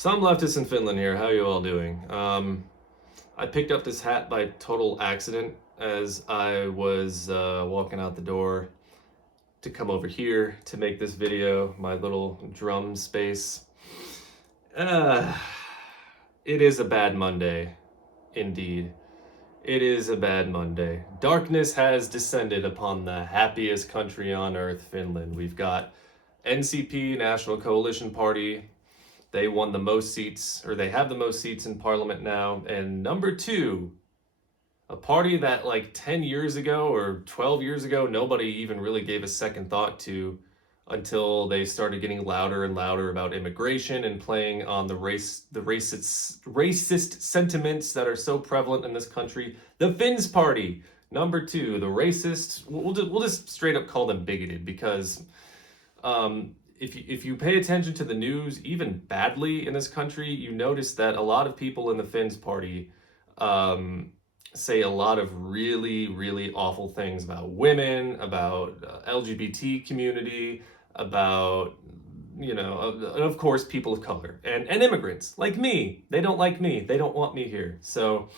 Some leftists in Finland here. How are you all doing? I picked up this hat by total accident as I was walking out the door to come over here to make this video, my little drum space. Uh, it is a bad Monday, indeed. It is a bad Monday. Darkness has descended upon the happiest country on earth, Finland. We've got NCP, National Coalition Party. They won the most seats, or they have the most seats in parliament now. And number two, a party that like 10 years ago or 12 years ago, nobody even really gave a second thought to until they started getting louder and louder about immigration and playing on the racist sentiments that are so prevalent in this country. The Finns party, number two, the racist, we'll just straight up call them bigoted because if you pay attention to the news, even badly in this country, you notice that a lot of people in the Finns party say a lot of really, really awful things about women, about LGBT community, about, of course, people of color and immigrants like me. They don't like me. They don't want me here. So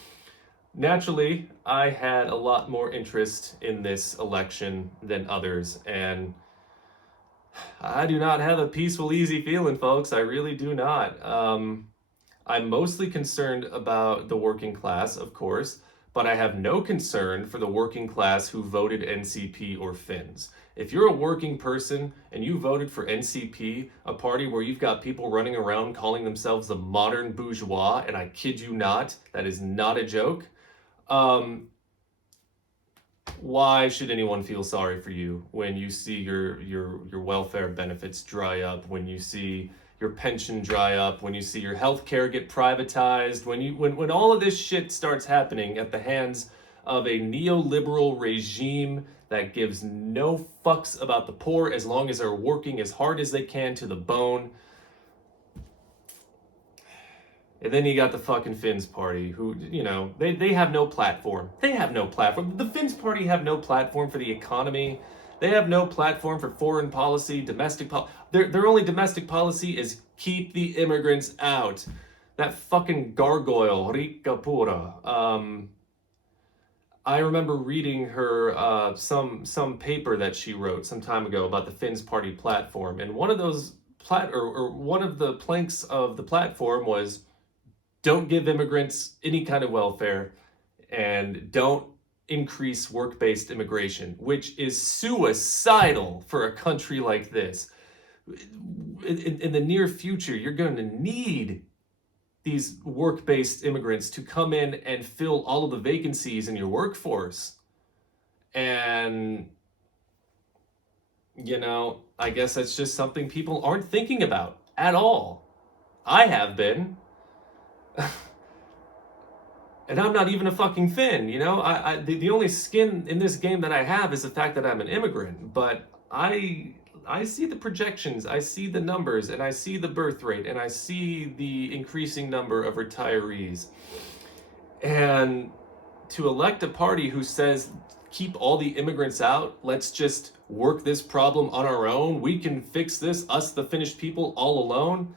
naturally, I had a lot more interest in this election than others, and I do not have a peaceful, easy feeling, folks. I really do not. I'm mostly concerned about the working class, of course, but I have no concern for the working class who voted NCP or Finns. If you're a working person and you voted for NCP, a party where you've got people running around calling themselves the modern bourgeois, and I kid you not, that is not a joke, why should anyone feel sorry for you when you see your welfare benefits dry up, when you see your pension dry up, when you see your health care get privatized, when all of this shit starts happening at the hands of a neoliberal regime that gives no fucks about the poor as long as they're working as hard as they can to the bone. And then you got the fucking Finns party who, they have no platform. They have no platform. The Finns party have no platform for the economy. They have no platform for foreign policy, domestic policy. Their only domestic policy is keep the immigrants out. That fucking gargoyle, Riikka Purra. I remember reading her some paper that she wrote some time ago about the Finns party platform, and one of those one of the planks of the platform was don't give immigrants any kind of welfare and don't increase work-based immigration, which is suicidal for a country like this. In the near future, you're going to need these work-based immigrants to come in and fill all of the vacancies in your workforce. And, I guess that's just something people aren't thinking about at all. I have been. And I'm not even a fucking Finn, the only skin in this game that I have is the fact that I'm an immigrant. But I see the projections, I see the numbers, and I see the birth rate, and I see the increasing number of retirees. And to elect a party who says, keep all the immigrants out, let's just work this problem on our own, we can fix this, us the Finnish people, all alone.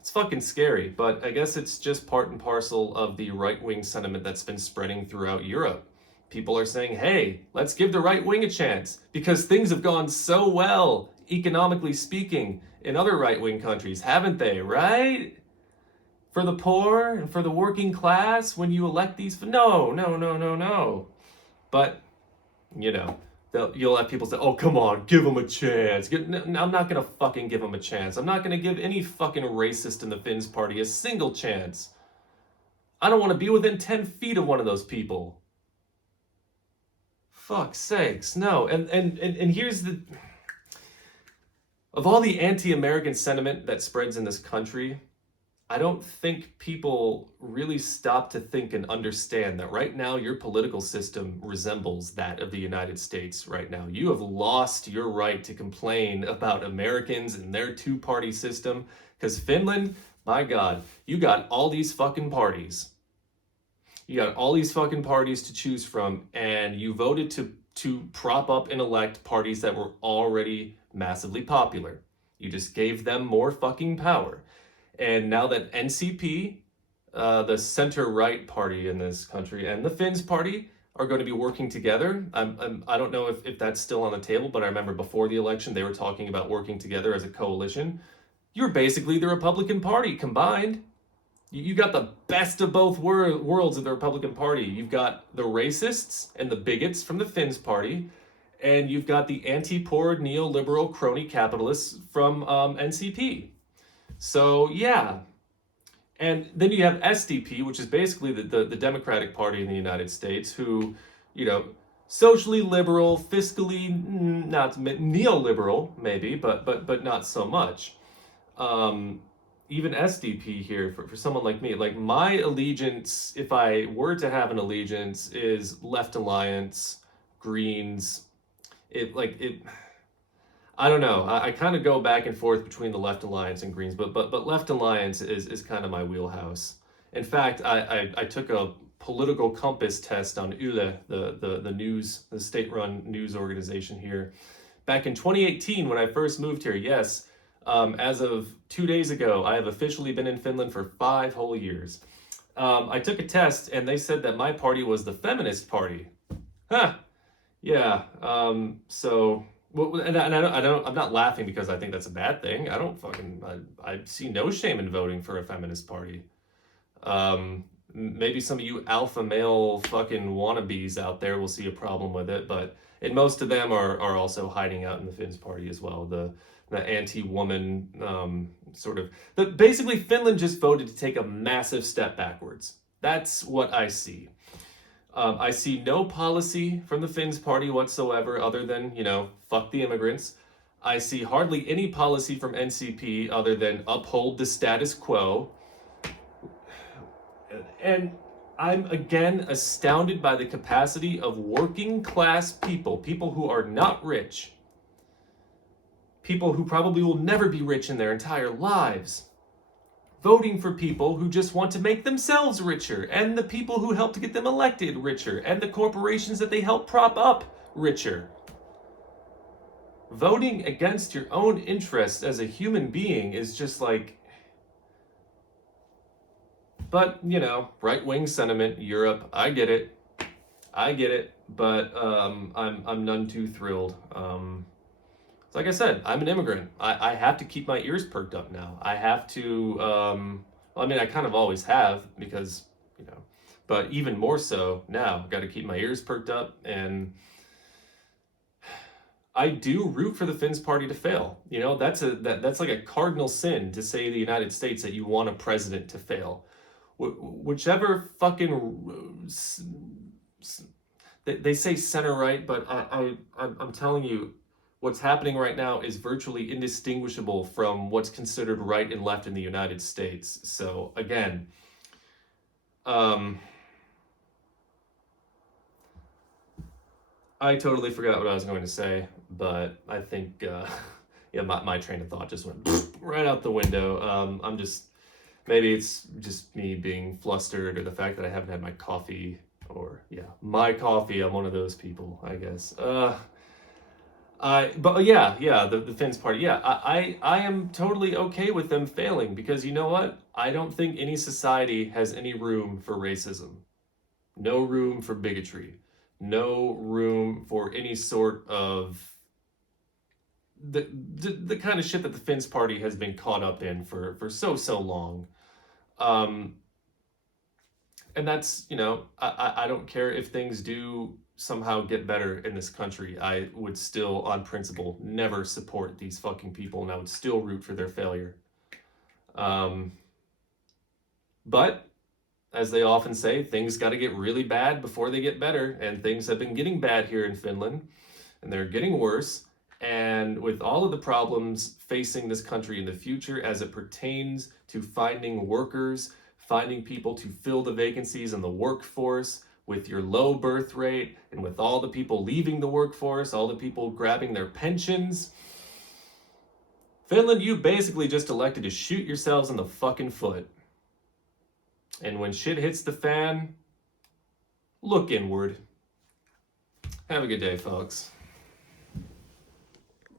It's fucking scary, but I guess it's just part and parcel of the right-wing sentiment that's been spreading throughout Europe. People are saying, hey, let's give the right wing a chance because things have gone so well, economically speaking, in other right-wing countries, haven't they, right? For the poor and for the working class, when you elect these, no. But, you'll have people say, oh, come on, give them a chance. I'm not going to fucking give them a chance. I'm not going to give any fucking racist in the Finns party a single chance. I don't want to be within 10 feet of one of those people. Fuck's sakes, no. And here's the... Of all the anti-American sentiment that spreads in this country, I don't think people really stop to think and understand that right now your political system resembles that of the United States right now. You have lost your right to complain about Americans and their two-party system because Finland, my God, you got all these fucking parties. You got all these fucking parties to choose from, and you voted to prop up and elect parties that were already massively popular. You just gave them more fucking power. And now that NCP, the center-right party in this country, and the Finns party are going to be working together. I don't know if that's still on the table, but I remember before the election they were talking about working together as a coalition. You're basically the Republican Party combined. You got the best of both worlds of the Republican Party. You've got the racists and the bigots from the Finns party, and you've got the anti-poor neoliberal crony capitalists from NCP. So yeah, and then you have SDP, which is basically the Democratic Party in the United States, who, you know, socially liberal, fiscally not neoliberal maybe, but not so much. Even SDP here for someone like me, like my allegiance, if I were to have an allegiance, is Left Alliance, Greens. It I don't know. I kind of go back and forth between the Left Alliance and Greens, but Left Alliance is kind of my wheelhouse. In fact, I took a political compass test on Yle, the state-run news organization here, back in 2018 when I first moved here. Yes, as of 2 days ago, I have officially been in Finland for 5 whole years. I took a test and they said that my party was the feminist party. Huh. Yeah. So. Well, and I'm not laughing because I think that's a bad thing. I see no shame in voting for a feminist party. Maybe some of you alpha male fucking wannabes out there will see a problem with it, and most of them are also hiding out in the Finns party as well. The anti-woman sort of. Basically, Finland just voted to take a massive step backwards. That's what I see. I see no policy from the Finns party whatsoever other than, fuck the immigrants. I see hardly any policy from NCP other than uphold the status quo. And I'm again astounded by the capacity of working class people who are not rich, people who probably will never be rich in their entire lives, voting for people who just want to make themselves richer, and the people who help to get them elected richer, and the corporations that they help prop up richer. Voting against your own interests as a human being is just like... But, right-wing sentiment, Europe, I get it, but I'm none too thrilled. Like I said, I'm an immigrant. I have to keep my ears perked up now. I have to, I kind of always have because, but even more so now, I've got to keep my ears perked up. And I do root for the Finns party to fail. That's like a cardinal sin to say the United States that you want a president to fail. Whichever fucking, they say center right, but I'm telling you, what's happening right now is virtually indistinguishable from what's considered right and left in the United States. So again, I totally forgot what I was going to say, but I think, my train of thought just went right out the window. Maybe it's just me being flustered, or the fact that I haven't had my coffee, my coffee. I'm one of those people, I guess. The Finns party. I am totally okay with them failing because you know what? I don't think any society has any room for racism. No room for bigotry. No room for any sort of the kind of shit that the Finns party has been caught up in for so long. And that's, I don't care if things do somehow get better in this country. I would still, on principle, never support these fucking people, and I would still root for their failure. But, as they often say, things got to get really bad before they get better, and things have been getting bad here in Finland, and they're getting worse. And with all of the problems facing this country in the future as it pertains to finding workers, finding people to fill the vacancies in the workforce, with your low birth rate, and with all the people leaving the workforce, all the people grabbing their pensions, Finland, you basically just elected to shoot yourselves in the fucking foot. And when shit hits the fan, look inward. Have a good day, folks.